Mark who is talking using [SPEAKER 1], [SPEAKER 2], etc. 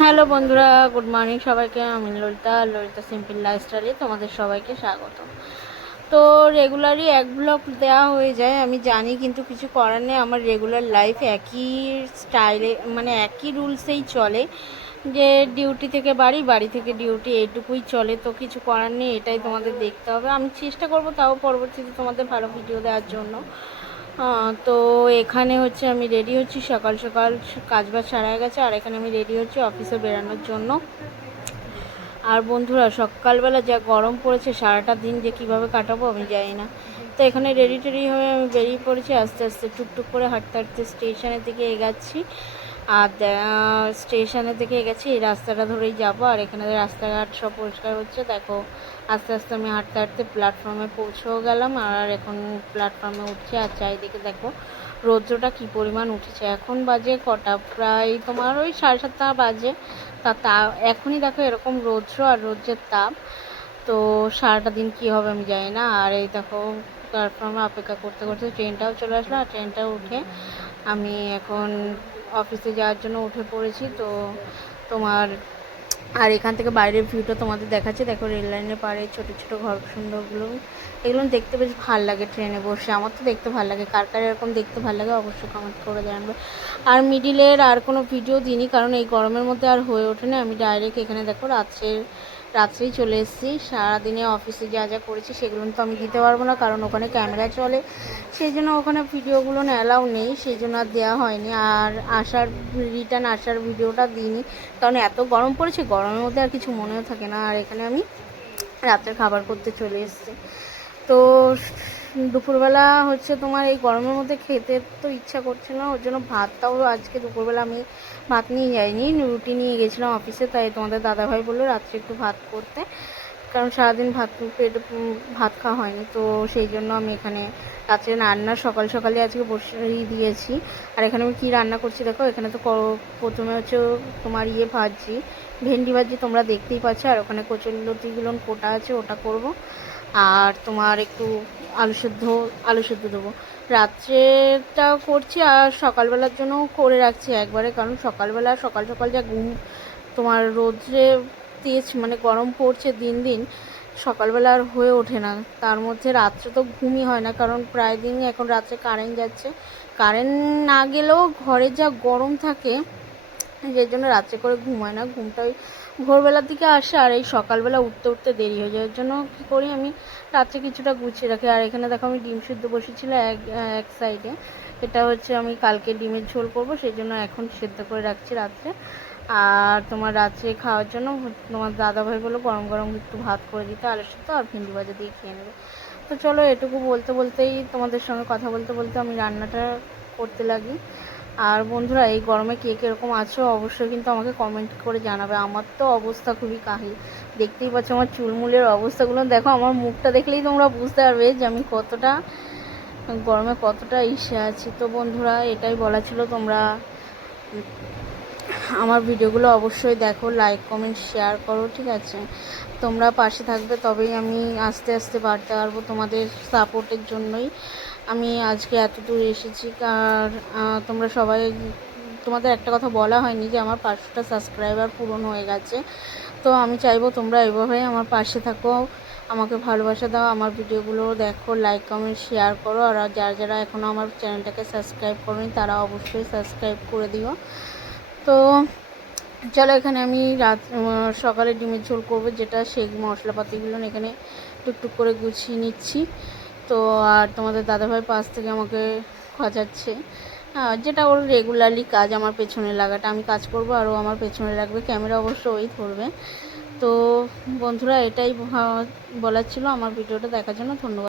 [SPEAKER 1] Hello বন্ধুরা, good morning সবাইকে। আমি ললিতা ললিতা সিম্পল লাইফস্টাইলে তোমাদের সবাইকে স্বাগত। তো রেগুলারই এক ব্লগ দেওয়া হয়ে যায়, আমি জানি কিন্তু কিছু করার নেই। আমার রেগুলার লাইফ একই স্টাইলে মানে একই রুলসেই চলে যে ডিউটি থেকে বাড়ি বাড়ি থেকে ডিউটি এইটুকুই চলে। তো কিছু করার নেই, এটাই তোমাদের দেখতে হবে। আমি চেষ্টা করব তাও পরবর্তীতে তোমাদের ভালো ভিডিও দেওয়ার জন্য। তো এখানে হচ্ছে আমি রেডি হচ্ছি। সকাল সকাল কাজ বাজ সারা গেছে, আর এখানে আমি রেডি হচ্ছি অফিসে বেরানোর জন্য। আর বন্ধুরা, সকালবেলা যা গরম পড়েছে, সারাটা দিন যে কীভাবে কাটাবো আমি জানি না। তো এখানে রেডি টেডি হয়ে আমি বেরিয়ে পড়েছি, আস্তে আস্তে টুকটুক করে হাঁটতে হাঁটতে স্টেশনের দিকে এগাচ্ছি। আর স্টেশনের দিকে এগেছি এই রাস্তাটা ধরেই যাব। আর এখানে রাস্তাঘাট সব পরিষ্কার হচ্ছে, দেখো। আস্তে আস্তে আমি হাঁটতে হাঁটতে প্ল্যাটফর্মে পৌঁছেও গেলাম, আর এখন প্ল্যাটফর্মে উঠছে। আর চারিদিকে দেখো, রৌদ্রটা কী পরিমাণ উঠেছে। এখন বাজে কটা? প্রায় তোমার ওই সাড়ে সাতটা বাজে। তা তা, এখনই দেখো এরকম রৌদ্র আর রৌদ্রের তাপ। তো সারাটা দিন কী হবে আমি জানি না। আর এই দেখো প্ল্যাটফর্মে অপেক্ষা করতে করতে ট্রেনটাও চলে আসলো। আর ট্রেনটা উঠে আমি এখন অফিসে যাওয়ার জন্য উঠে পড়েছি, তো তোমার, আর এখান থেকে বাইরের ভিউটা তোমাদের দেখাচ্ছে। দেখো রেল লাইনের পাড়ে ছোটো ছোটো ঘর সুন্দরগুলো। এগুলো দেখতে বেশ ভালো লাগে ট্রেনে বসে। আমার তো দেখতে ভালো লাগে। কার কার এরকম দেখতে ভালো লাগে অবশ্যই কমেন্ট করে জানাবে। আর মিডিলের আর কোনো ভিডিও দিইনি, কারণ এই গরমের মধ্যে আর হয়ে ওঠে না। আমি ডাইরেক্ট এখানে দেখো রাত্রের রাত্রেই চলে এসেছি। সারাদিনে অফিসে যা যা করেছি সেগুলো তো আমি দিতে পারব না, কারণ ওখানে ক্যামেরা চলে। সেই জন্য ওখানে ভিডিওগুলো অ্যালাউ নেই, সেই জন্য আর দেওয়া হয়নি। আর আসার রিটার্ন আসার ভিডিওটা দিইনি। কারণ এত গরম পড়েছে, গরমের মধ্যে আর কিছু মনেও থাকে না। আর এখানে আমি রাতের খাবার করতে চলে এসেছি। তো দুপুরবেলা হচ্ছে তোমার এই গরমের মধ্যে খেতে তো ইচ্ছা করছে না, ওর জন্য ভাতটাও আজকে দুপুরবেলা আমি ভাত নিয়ে যাইনি, রুটি নিয়ে গেছিলাম অফিসে তাই তোমাদের দাদাভাই বলল রাত্রে একটু ভাত করতে। কারণ সারাদিন ভাত, পেট ভাত খাওয়া হয়নি, তো সেই জন্য আমি এখানে রাত্রে রান্না সকাল সকালে আজকে বসিয়ে দিয়েছি। আর এখানে আমি কী রান্না করছি দেখো, এখানে তো প্রথমে হচ্ছে তোমার ইয়ে ভাজি ভেন্ডি ভাজি তোমরা দেখতেই পাচ্ছ, আর ওখানে কচুরলতিগুলো কোটা আছে, ওটা করব। আর তোমার একটু আলু সেদ্ধ আলু সেদ্ধ দেবো। রাত্রেটা করছি আর সকালবেলার জন্যও করে রাখছি একবারে, কারণ সকালবেলা সকাল সকাল যা ঘুম, তোমার রোদ্রে তেজ মানে গরম পড়ছে দিন দিন, সকালবেলা আর হয়ে ওঠে না। তার মধ্যে রাত্রে তো ঘুমই হয় না, কারণ প্রায় দিনই এখন রাত্রে কারেন্ট যাচ্ছে। কারেন্ট না গেলেও ঘরে যা গরম থাকে সেই জন্য রাত্রে করে ঘুম হয় না। ঘুমটা ওই ভোরবেলার দিকে আসে আর এই সকালবেলা উঠতে উঠতে দেরি হয়ে যায়। জন্য কী করি আমি, রাত্রে কিছুটা গুছিয়ে রাখি। আর এখানে দেখো আমি ডিম সিদ্ধ বসেছিল এক এক সাইডে এটা হচ্ছে আমি কালকে ডিমের ঝোল করব, সেই জন্য এখন সেদ্ধ করে রাখছি রাত্রে। আর তোমার রাত্রে খাওয়ার জন্য তোমার দাদাভাই বলল গরম গরম একটু ভাত করে দিতে, আলু সিদ্ধ আর ভেন্ডি ভাজা দিয়ে খেয়ে নেবে। তো চলো এটুকু বলতে বলতেই তোমাদের সঙ্গে কথা বলতে বলতে আমি রান্নাটা করতে লাগি। আর বন্ধুরা, এই গরমে কে কীরকম আছো অবশ্যই কিন্তু আমাকে কমেন্ট করে জানাবে। আমার তো অবস্থা খুবই কাহিল। দেখতেই পাচ্ছ আমার চুলমুলের অবস্থাগুলো। দেখো, আমার মুখটা দেখলেই তোমরা বুঝতে পারবে যে আমি কতটা, গরমে কতটা ইসে আছি। তো বন্ধুরা, এটাই বলা ছিল তোমরা। আমার ভিডিওগুলো অবশ্যই দেখো লাইক কমেন্ট শেয়ার করো, ঠিক আছে? তোমরা পাশে থাকবে, তবেই আমি আস্তে আস্তে বাড়তে পারব তোমাদের সাপোর্টের জন্যই। আমি আজকে এত দূর এসেছি আর তোমরা সবাই, তোমাদের একটা কথা বলা হয়নি যে আমার পাঁচশোটা সাবস্ক্রাইবার পূরণ হয়ে গেছে। তো আমি চাইব তোমরা এভাবে আমার পাশে থাকো, আমাকে ভালোবাসা দাও, আমার ভিডিওগুলো দেখো লাইক কমেন্ট শেয়ার করো, আর যারা যারা এখনও আমার চ্যানেলটাকে সাবস্ক্রাইব করোনি, তারা অবশ্যই সাবস্ক্রাইব করে দিও। তো চলো এখানে আমি রাত সকালে ডিমের ঝোল করব, যেটা সেই মশলাপাতিগুলো এখানে টুকটুক করে গুছিয়ে নিচ্ছি। তো আর তোমাদের দাদাভাই পাশ থেকে আমাকে খোঁচাচ্ছে যেটা ওর রেগুলারলি কাজ আমার পেছনে লাগাটা, আমি কাজ করব আর ও আমার পেছনে লাগবে ক্যামেরা অবশ্য ওই ধরবে। তো বন্ধুরা এটাই বলার ছিল আমার ভিডিওটা দেখার জন্য, ধন্যবাদ।